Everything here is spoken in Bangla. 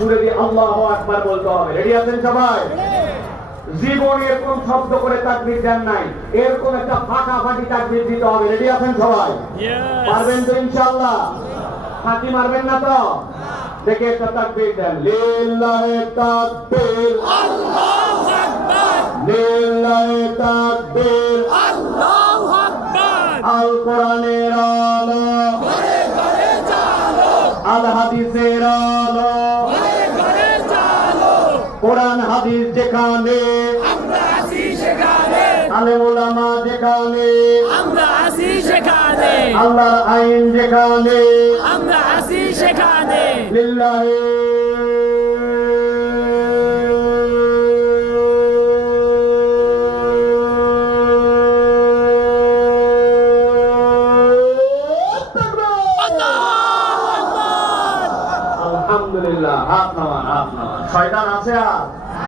জুড়ে দিয়ে আল্লাহু আকবার বলতে হবে। রেডি আছেন সবাই? জীবন এরকম শব্দ করে তাকবীর দেন নাই, এরকম একটা ফাটাফাটি তাকবীর দিতে হবে। রেডি আছেন সবাই? পারবেন তো ইনশাআল্লাহ? ফাঁকি মারবেন না তো? দেখে একটা তাকবীর দেন। লিল্লাহি তাকবীর, আল্লাহু আকবার, লিল্লাহি তাকবীর, আল্লাহু আকবার। আল কোরআনের আলো, ঘরে ঘরে চালো, আল হাদিসের আলো, ঘরে ঘরে চালো। কোরআন হাদিস যেখানে, আমরা আছি সেখানে, আলেম ওলামা যেখানে, আমরা আছি সেখানে, আল্লাহর আইন যেখানে, আমরা আছি সেখানে। লিল্লাহি আলহামদুলিল্লাহ। হাত নামান, হাত নামান। শয়তান আছে আর